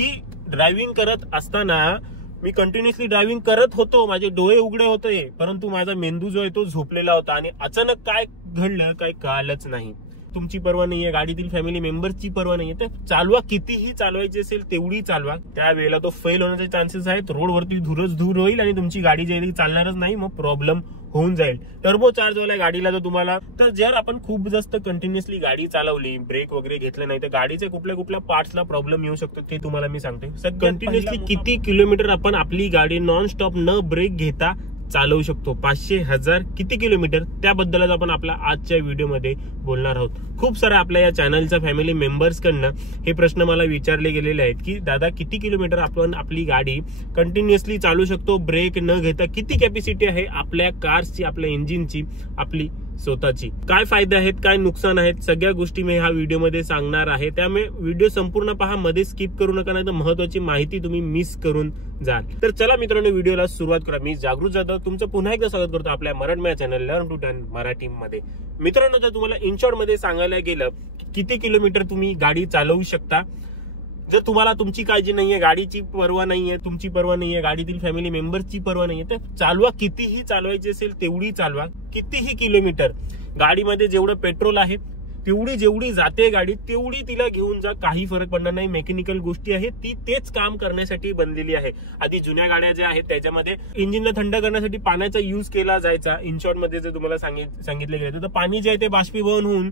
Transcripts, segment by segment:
की ड्रायव्हिंग करत असताना मी कंटिन्युअसली ड्रायव्हिंग करत होतो, माझे डोळे उघडे होते, परंतु माझा मेंदू जो आहे तो झोपलेला होता आणि अचानक काय घडलं काय कळालंच नाही. तुमची पर्वा नाहीये, गाडीतील फॅमिली मेंबर्सची पर्वा नाहीये, तर चालवा, कितीही चालवायची असेल तेवढी चालवा. त्यावेळेला तो फेल होण्याचे चान्सेस आहेत. रोडवरती धूरच धूर होईल आणि तुमची गाडी जी चालणारच नाही, मग प्रॉब्लेम होऊन जाईल. टर्बो चार्ज वाल्या गाडीला जर तुम्हाला, तर जर आपण खूप जास्त कंटिन्युअसली गाडी चालवली, ब्रेक वगैरे घेतलं नाही, तर गाडीचे कुठल्या पार्ट्सला प्रॉब्लेम येऊ शकतो ते तुम्हाला मी सांगतोय. सर कंटिन्युअसली किती किलोमीटर आपण आपली गाडी नॉन स्टॉप न ब्रेक घेता चालवू शकतो, 500, 1000 किती किलोमीटर, त्याबद्दलच आपण आपल्या आजच्या व्हिडिओमध्ये बोलणार आहोत. खूप साऱ्या आपल्या या चॅनलच्या फॅमिली मेंबर्स कडनं हे प्रश्न मला विचारले गेलेले आहेत की दादा किती किलोमीटर आपण आपली गाडी कंटिन्युअसली चालू शकतो ब्रेक न घेता, किती कॅपॅसिटी आहे आपल्या कार्सची, आपल्या इंजिनची, आपली स्वतःची, काय फायदे आहेत, काय नुकसान आहेत, सगळ्या गोष्टी मी ह्या व्हिडिओमध्ये सांगणार आहे. त्यामुळे व्हिडिओ संपूर्ण पहा, मध्ये स्किप करू नका, नाही तर महत्वाची माहिती तुम्ही मिस करून जाल. तर चला मित्रांनो, व्हिडिओला सुरुवात करा. मी जागृत जाधव तुमचं पुन्हा एकदा स्वागत करतो आपल्या मराठमोळ्या channel learn to turn Marathi मध्ये. मित्रांनो, जर तुम्हाला इन शॉर्ट मध्ये सांगायला गेलं किती किलोमीटर तुम्ही गाडी चालवू शकता, जर तुम्हाला तुमची काळजी नाहीये, गाडीची पर्वा नाहीये, तुमची पर्वा नाहीये, गाडीतील फॅमिली मेंबर्सची पर्वा नाहीये, तर चालवा, कितीही चालवायची असेल तेवढी चालवा, कितीही किलोमीटर. गाडीमध्ये जेवढं पेट्रोल आहे तेवढी जेवढी जाते गाडी तेवढी तिला घेऊन जा, काही फरक पडणार नाही. मेकॅनिकल गोष्टी आहेत, ती तेच काम करण्यासाठी बनलेली आहे. आधी जुन्या गाड्या ज्या आहेत त्याच्यामध्ये इंजिनला थंड करण्यासाठी पाण्याचा युज केला जायचा. इन शॉर्ट मध्ये जर तुम्हाला सांगितलं गेलं तर पाणी जे आहे ते बाष्पीभवन होऊन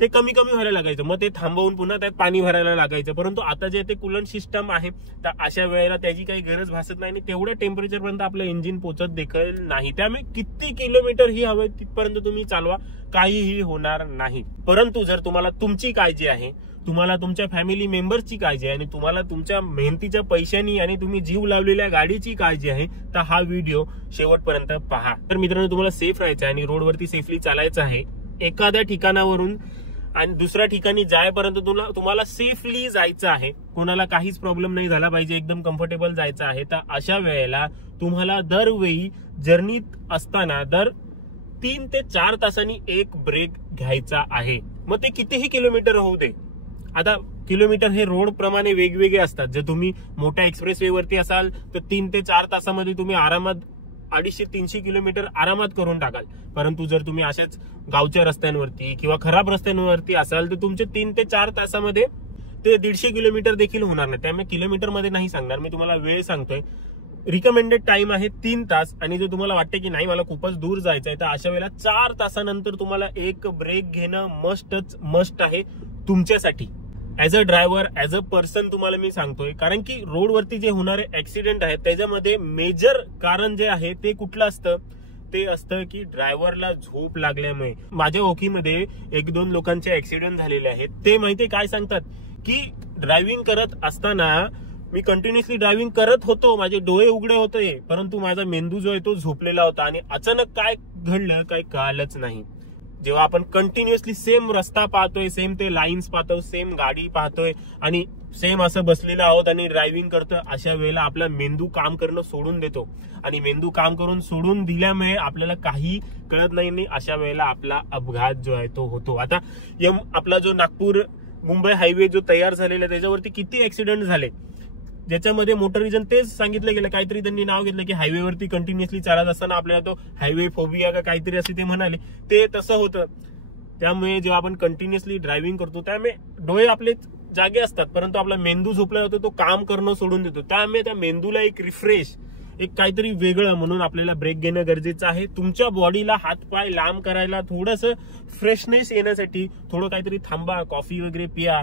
ते कमी व्हायला लागायचं, मग ते थांबवून पुन्हा त्यात पाणी भरायला लागायचं. परंतु आता जे ते कूलंट सिस्टम आहे, तर अशा वेळेला त्याची काही गरज भासत नाही आणि तेवढ्या टेम्परेचर पर्यंत आपलं इंजिन पोहोचत देखील नाही. त्यामुळे किती किलोमीटर ही हवे तिथपर्यंत तुम्ही चालवा, काहीही होणार नाही. परंतु जर तुम्हाला तुमची काळजी आहे, तुम्हाला तुमच्या फॅमिली मेंबर्सची काळजी आहे आणि तुम्हाला तुमच्या मेहनतीच्या पैशांनी आणि तुम्ही जीव लावलेल्या गाडीची काळजी आहे, तर हा व्हिडिओ शेवटपर्यंत पहा. तर मित्रांनो, तुम्हाला सेफ राहायचं आहे आणि रोडवरती सेफली चालायचं आहे. एखाद्या ठिकाणावरून आणि दुसऱ्या ठिकाणी जायपर्यंत तुम्हाला सेफली जायचं आहे, कोणाला काहीच प्रॉब्लेम नाही झाला पाहिजे, एकदम कम्फर्टेबल जायचं आहे. तर अशा वेळेला तुम्हाला दरवेळी जर्नीत असताना दर 3 ते 4 तासांनी एक ब्रेक घ्यायचा आहे. मग ते कितीही किलोमीटर होऊ दे. आता किलोमीटर हे रोड प्रमाणे वेगवेगळे असतात. जर तुम्ही मोठ्या एक्सप्रेस वे वरती असाल तर 3 ते 4 तासामध्ये तुम्ही आरामात 250-300 किलोमीटर आरामात करून टाकाल. परंतु जर तुम्ही अशाच गावच्या रस्त्यांवरती किंवा खराब रस्त्यांवरती असाल तर तुमचे 3 ते 4 तासामध्ये ते 150 किलोमीटर देखील होणार नाही. त्यामुळे किलोमीटर मध्ये नाही सांगणार मी तुम्हाला, वेळ सांगतोय. रिकमेंडेड टाइम आहे 3 तास. आणि जर तुम्हाला वाटते की नाही मला खूपच दूर जायचं आहे, तर अशा वेळेला 4 तासानंतर तुम्हाला एक ब्रेक घेणं मस्ट आहे तुमच्यासाठी. As a driver, as a person तुम्हाला मी सांगतोय, कारण की रोडवरती जे होणारे ऍक्सिडेंट आहेत त्याच्यामध्ये मेजर कारण जे आहे ते कुठलं असतं, ते असतं की ड्रायव्हरला झोप लागल्यामुळे. माझ्या ओळखीमध्ये 1-2 लोकांचे ऍक्सिडेंट झालेले आहेत. ते माहितीये काय सांगतात की ड्रायव्हिंग करत असताना मी कंटिन्युअसली ड्रायव्हिंग करत होतो, माझे डोळे उघडे होते, परंतु माझा मेंदू जो आहे तो झोपलेला होता आणि अचानक काय घडलं काय कळालंच नाही. जेव्हा आपण कंटिन्युअसली सेम रस्ता पाहतोय, सेम ते लाईन्स पाहतोय, सेम गाडी पाहतोय आणि सेम असं बसलेलं आहोत आणि ड्रायव्हिंग करतोय, अशा वेळेला आपला मेंदू काम करणं सोडून देतो आणि मेंदू काम करून सोडून दिल्यामुळे आपल्याला काही कळत नाही. अशा वेळेला आपला अपघात जो आहे तो होतो. आता आपला जो नागपूर मुंबई हायवे जो तयार झालेला आहे त्याच्यावरती किती ऍक्सिडेंट झाले, ज्याच्यामध्ये मोटर रिजन तेच सांगितलं गेलं, काहीतरी त्यांनी नाव घेतलं की हायवेवरती कंटिन्युअसली चालत असताना आपल्याला तो हायवे फोबिया का काहीतरी असे ते म्हणाले, ते तसं होतं. त्यामुळे जेव्हा आपण कंटिन्युअसली ड्रायव्हिंग करतो त्यामुळे डोळे आपले जागे असतात, परंतु आपला मेंदू झोपला होतो, तो काम करणं सोडून देतो. त्यामुळे त्या मेंदूला एक रिफ्रेश, एक काहीतरी वेगळं म्हणून आपल्याला ब्रेक घेणं गरजेचं आहे. तुमच्या बॉडीला हातपाय लांब करायला, थोडंसं फ्रेशनेस येण्यासाठी थोडं काहीतरी थांबा, कॉफी वगैरे पिया,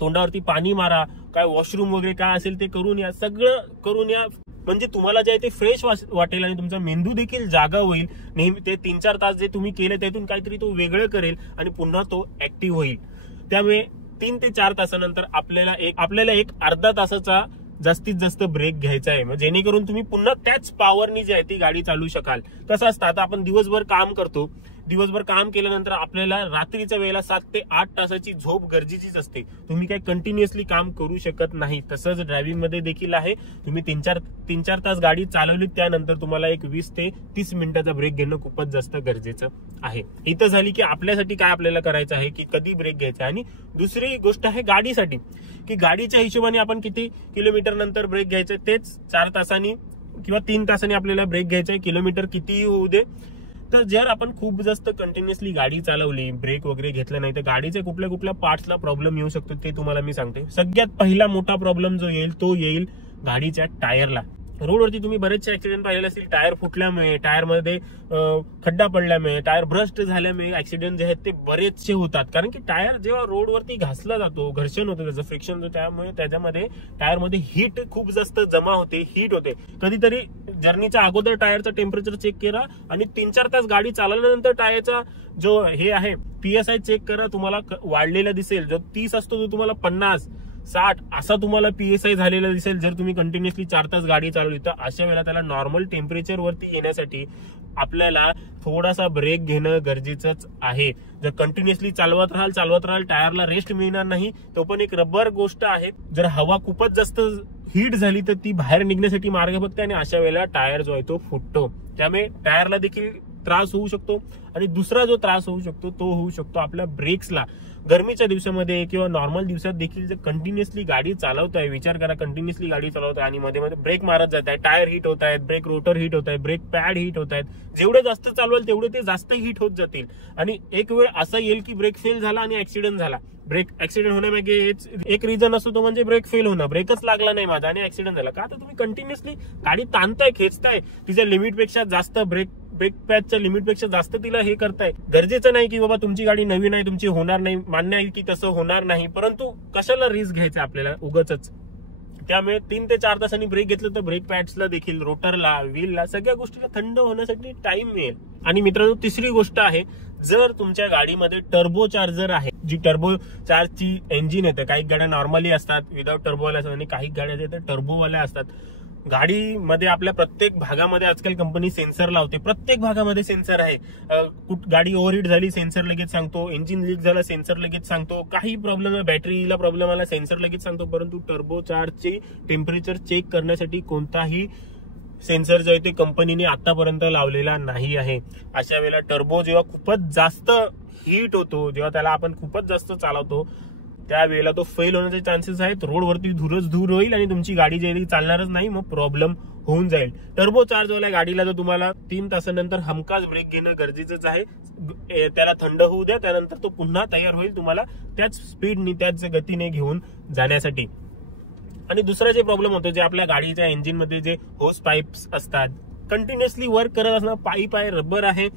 तोंडावरती पाणी मारा, काय वॉशरूम वगैरे काय असेल ते करून या, सगळं करून या. म्हणजे तुम्हाला जे आहे ते फ्रेश वाटेल आणि तुमचा मेंदू देखील जागा होईल. नेहमी ते 3-4 तास जे तुम्ही केले त्यातून काहीतरी तो वेगळं करेल आणि पुन्हा तो ऍक्टिव्ह होईल. त्यामुळे 3 ते 4 तासानंतर आपल्याला एक अर्धा तासाचा जास्तीत जास्त ब्रेक घ्यायचा आहे, जेणेकरून तुम्ही पुन्हा त्याच पॉवरनी जी आहे ती गाडी चालू शकाल. कसं असतं, आता आपण दिवसभर काम करतो, दिवसभर काम केल्यानंतर आपल्याला रात्रीच्या वेळेला 7 ते 8 तासाची झोप गरजेचीच असते. तुम्ही काही कंटिन्युअसली काम करू शकत नाही. तसंच ड्रायव्हिंग मध्ये देखील आहे. तुम्ही 3-4 तास गाडी चालवली त्यानंतर तुम्हाला एक 20 ते 30 मिनिटाचा ब्रेक घेणं खूपच जास्त गरजेचं आहे. इथं झाली की आपल्यासाठी काय आपल्याला करायचं आहे की कधी ब्रेक घ्यायचा. आणि दुसरी गोष्ट आहे गाडीसाठी, की गाडीच्या हिशोबाने आपण किती किलोमीटर नंतर ब्रेक घ्यायचं, तेच 4 तासांनी किंवा 3 तासांनी आपल्याला ब्रेक घ्यायचा आहे. किलोमीटर कितीही होऊ दे. तर जर आपण खूप जास्त कंटिन्युअसली गाडी चालवली, ब्रेक वगैरे घेतलं नाही, तर गाडीचे कुठल्या पार्ट्सला प्रॉब्लेम येऊ शकतो ते तुम्हाला मी सांगते. सगळ्यात पहिला मोठा प्रॉब्लेम जो येईल तो येईल गाडीच्या टायरला. रोडवरती तुम्ही बरेचसे ऍक्सिडेंट पाहिलेले असतील. टायर फुटल्यामुळे, टायरमध्ये खड्डा पडल्यामुळे, टायर ब्रस्ट झाल्यामुळे ऍक्सिडेंट जे आहेत ते बरेचसे होतात. कारण की टायर जेव्हा रोडवरती घासला जातो, घर्षण होतं, त्याचं फ्रिक्शन होतं, त्यामुळे त्याच्यामध्ये टायरमध्ये हीट खूप जास्त जमा होते, हीट होते. कधीतरी जर्नीच्या अगोदर टायरचं टेम्परेचर चेक करा आणि 3-4 तास गाडी चालवल्यानंतर टायरचा जो हे आहे PSI चेक करा. तुम्हाला वाढलेला दिसेल. जो 30 असतो तो तुम्हाला 50-60 असा तुम्हाला PSI झालेला दिसेल जर तुम्ही कंटिन्युअसली 4 तास गाडी चालवली. तर अशा वेळेला त्याला नॉर्मल टेम्परेचर वरती येण्यासाठी आपल्याला थोडासा ब्रेक घेणं गरजेचंच आहे. जर कंटिन्युअसली चालवत राहाल टायरला रेस्ट मिळणार नाही. तो पण एक रबर गोष्ट आहे. जर हवा खूपच जास्त हीट झाली तर ती बाहेर निघण्यासाठी मार्ग बघते आणि अशा वेळेला टायर जो आहे तो फुटतो. त्यामुळे टायरला देखील त्रास होऊ शकतो. आणि दुसरा जो त्रास होऊ शकतो तो होऊ शकतो आपल्या ब्रेक्सला. गरमीच्या दिवसामध्ये किंवा नॉर्मल दिवसात देखील जर कंटिन्युअसली गाडी चालवताय, विचार करा कंटिन्युअसली गाडी चालवताय आणि मध्ये मध्ये ब्रेक मारत जात आहे, टायर हिट होत आहेत, ब्रेक रोटर हिट होत आहे, ब्रेक पॅड हिट होत आहेत. जेवढे जास्त चालवाल तेवढे ते जास्त हिट होत जातील. आणि एक वेळ असा येईल की ब्रेक फेल झाला आणि ऍक्सिडेंट झाला. ब्रेक ऍक्सिडेंट होण्यामागे एक रिझन असतो तो म्हणजे ब्रेक फेल होणं. ब्रेकच लागला नाही माझा आणि ऍक्सिडेंट झाला. का तर तुम्ही कंटिन्युअसली गाडी ताणताय, खेचताय, तिच्या लिमिटपेक्षा जास्त ब्रेक पॅडच्या लिमिटपेक्षा जास्त तिला हे करताय. गरजेचं नाही की बाबा तुमची गाडी नवीन आहे, तुमची होणार नाही, मान्य आहे की तसं होणार नाही, परंतु कशाला रिस्क घ्यायचं आपल्याला उगाचच. त्यामुळे 3 ते 4 तासांनी ब्रेक घेतलं तर ब्रेक पॅड्सला देखील, रोटरला, व्हीलला, सगळ्या गोष्टीला थंड होण्यासाठी टाइम मिळेल. आणि मित्रांनो तिसरी गोष्ट आहे, जर तुमच्या गाडीमध्ये टर्बो चार्जर आहे, जी टर्बो चार्जची इंजिन येते, काही गाड्या नॉर्मली असतात विदाउट टर्बोवाल्या असतात आणि काही गाड्या टर्बोवाल्या असतात. गाडीमध्ये आपल्या प्रत्येक भागामध्ये आजकाल कंपनी सेन्सर लावते. प्रत्येक भागामध्ये सेन्सर आहे. गाडी ओव्हरहीट झाली सेन्सर लगेच सांगतो, इंजिन लीक झाला सेन्सर लगेच सांगतो, काही प्रॉब्लेम आहे, बॅटरीला प्रॉब्लेम आला सेन्सर लगेच सांगतो. परंतु टर्बो चार्जची टेम्परेचर चेक करण्यासाठी कोणताही सेन्सर जो आहे ते कंपनीने आतापर्यंत लावलेला नाही आहे. अशा वेळेला टर्बो जेव्हा खूपच जास्त हीट होतो, जेव्हा त्याला आपण खूपच जास्त चालवतो, त्यावेळेला तो फेल होण्याचे चान्सेस आहेत. रोडवरती धूर होईल आणि तुमची गाडी जे चालणारच नाही, मग प्रॉब्लेम होऊन जाईल. टर्बो चार्जवाल्या गाडीला जर तुम्हाला 3 तासानंतर हमखास ब्रेक घेणं गरजेचंच आहे. त्याला थंड होऊ द्या, त्यानंतर तो पुन्हा तयार होईल तुम्हाला त्याच स्पीडनी त्याच गतीने घेऊन जाण्यासाठी. आणि दुसरा जे प्रॉब्लेम होतो, जे आपल्या गाडीच्या इंजिनमध्ये जे होस पाईप्स असतात, कंटिन्युअसली वर्क करत असणार पाईप आहे, रबर आहे.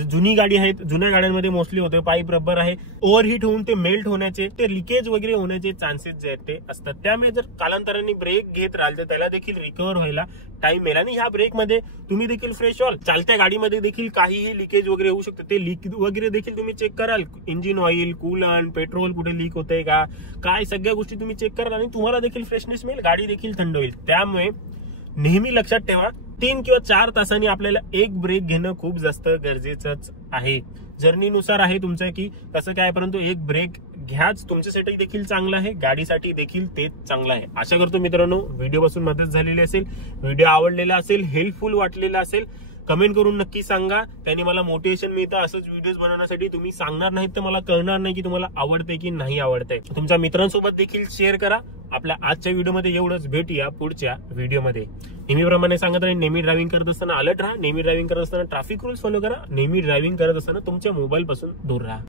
जुनी गाडी आहेत, जुन्या गाड्यांमध्ये मोस्टली होते पाईप रबर आहे. ओव्हरहीट होऊन ते मेल्ट होण्याचे, ते लिकेज वगैरे होण्याचे चान्सेस जे आहेत ते असतात. त्यामुळे जर कालांतराने ब्रेक घेत राहाल तर त्याला देखील रिकव्हर व्हायला टाइम मिळेल. आणि ह्या ब्रेकमध्ये तुम्ही देखील फ्रेश व्हाल. चालत्या गाडीमध्ये देखील काहीही लिकेज वगैरे होऊ शकतं, ते लीक वगैरे देखील तुम्ही चेक कराल. इंजिन ऑइल, कूलंट, पेट्रोल कुठे लीक होतंय का, काय सगळ्या गोष्टी तुम्ही चेक कराल आणि तुम्हाला देखील फ्रेशनेस मिळेल, गाडी देखील थंड होईल. त्यामुळे नेहमी लक्षात ठेवा, 3 किंवा 4 तासांनी आपल्याला एक ब्रेक घेणं खूप जास्त गरजेचंच आहे. जर्नीनुसार आहे तुमचं की कसं काय, परंतु एक ब्रेक घ्याच, तुमच्यासाठी देखील चांगलं आहे, गाडीसाठी देखील तेच चांगलं आहे. आशा करतो मित्रांनो व्हिडिओ पासून मदत झालेली असेल, व्हिडिओ आवडलेला असेल, हेल्पफुल वाटलेला असेल. कमेंट करून नक्की सांगा, त्याने मला मोटिवेशन मिळतं. असंच व्हिडिओज बनवण्यासाठी तुम्ही सांगणार नाहीत तर मला कळणार नाही की तुम्हाला आवडतंय की नाही आवडतंय. तुमच्या मित्रांसोबत देखील शेअर करा. आपल्या आजच्या व्हिडिओमध्ये एवढंच. भेटूया पुढच्या व्हिडिओमध्ये. नेहमीप्रमाणे सांगत राहील, नेहमी ड्रायव्हिंग करत असताना अलर्ट राहा, नेहमी ड्रायव्हिंग करत असताना ट्रॅफिक रूल्स फॉलो करा, नेहमी ड्रायव्हिंग करत असताना तुमच्या मोबाईल पासून दूर राहा.